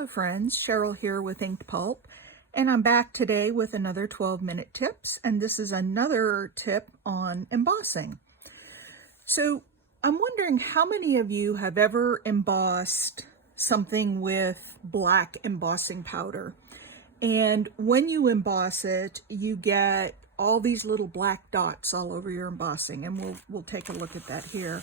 Hello friends, Cheryl here with Inked Pulp, and I'm back today with another 12-minute tips, and this is another tip on embossing. So I'm wondering how many of you have ever embossed something with black embossing powder, and when you emboss it, you get all these little black dots all over your embossing, and we'll take a look at that here.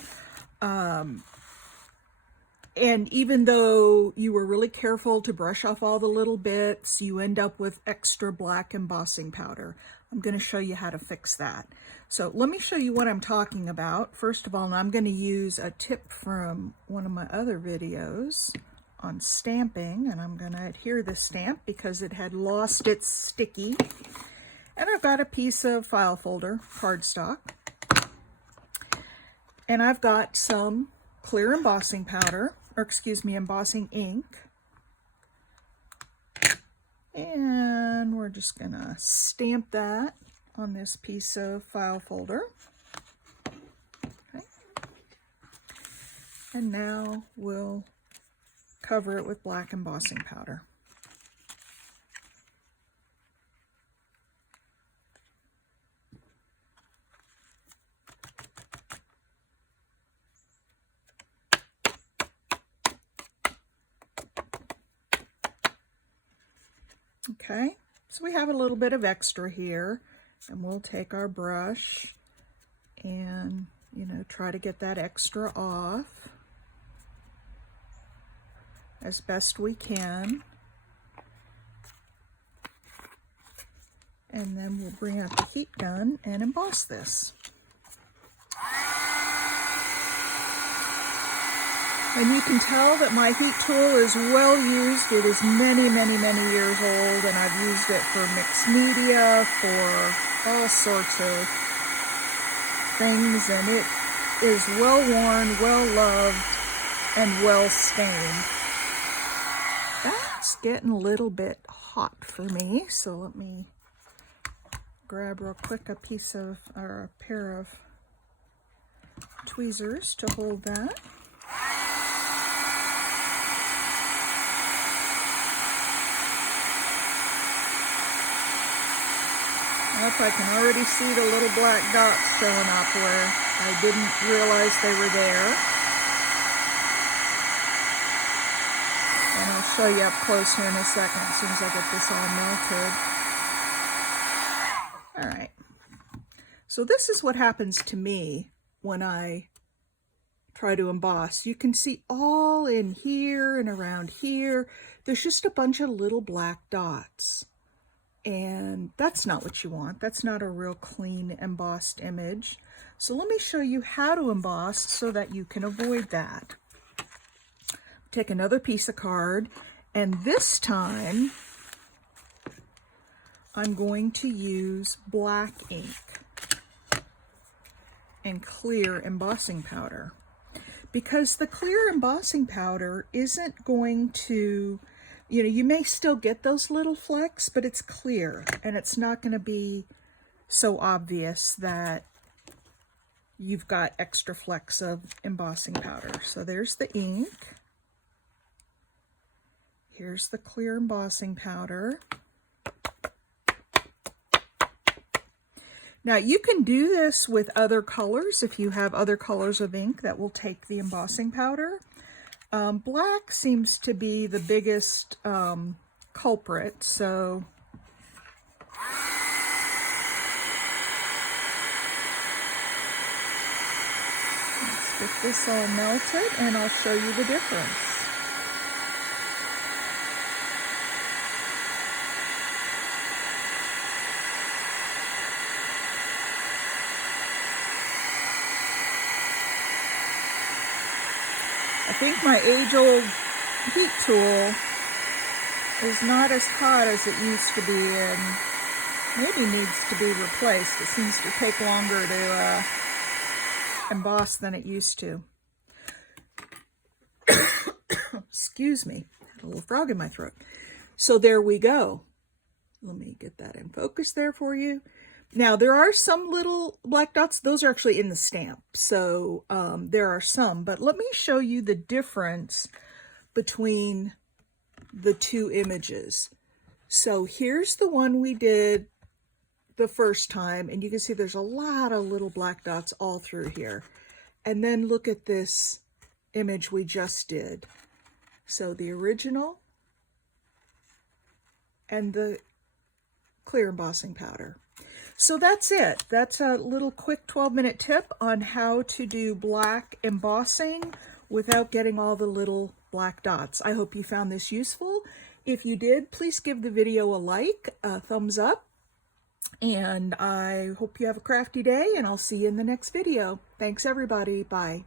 And even though you were really careful to brush off all the little bits, you end up with extra black embossing powder. I'm going to show you how to fix that. So let me show you what I'm talking about. First of all, I'm going to use a tip from one of my other videos on stamping, and I'm going to adhere the stamp because it had lost its sticky. And I've got a piece of file folder cardstock, and I've got some clear embossing powder, or excuse me, embossing ink. And we're just gonna stamp that on this piece of file folder. Okay. And now we'll cover it with black embossing powder. Okay, so we have a little bit of extra here, and we'll take our brush and, try to get that extra off as best we can. And then we'll bring out the heat gun and emboss this. And you can tell that my heat tool is well used. It is many, many, many years old, and I've used it for mixed media, for all sorts of things, and it is well worn, well loved, and well stained. That's getting a little bit hot for me, so let me grab real quick a pair of tweezers to hold that. I can already see the little black dots showing up where I didn't realize they were there. And I'll show you up close here in a second as soon as I get this all melted. All right. So this is what happens to me when I try to emboss. You can see all in here and around here, there's just a bunch of little black dots. And that's not what you want. That's not a real clean embossed image. So let me show you how to emboss so that you can avoid that. Take another piece of card, and this time I'm going to use black ink and clear embossing powder, because the clear embossing powder isn't going to, you may still get those little flecks, but it's clear, and it's not going to be so obvious that you've got extra flecks of embossing powder. So there's the ink. Here's the clear embossing powder. Now you can do this with other colors if you have other colors of ink that will take the embossing powder. Black seems to be the biggest culprit, so let's get this all melted and I'll show you the difference. I think my age-old heat tool is not as hot as it used to be, and maybe needs to be replaced. It seems to take longer to emboss than it used to. Excuse me, I had a little frog in my throat. So there we go. Let me get that in focus there for you. Now, there are some little black dots. Those are actually in the stamp, so there are some. But let me show you the difference between the two images. So here's the one we did the first time, and you can see there's a lot of little black dots all through here. And then look at this image we just did. So the original and the clear embossing powder. So that's it. That's a little quick 12-minute tip on how to do black embossing without getting all the little black dots. I hope you found this useful. If you did, please give the video a like, a thumbs up, and I hope you have a crafty day, and I'll see you in the next video. Thanks everybody. Bye.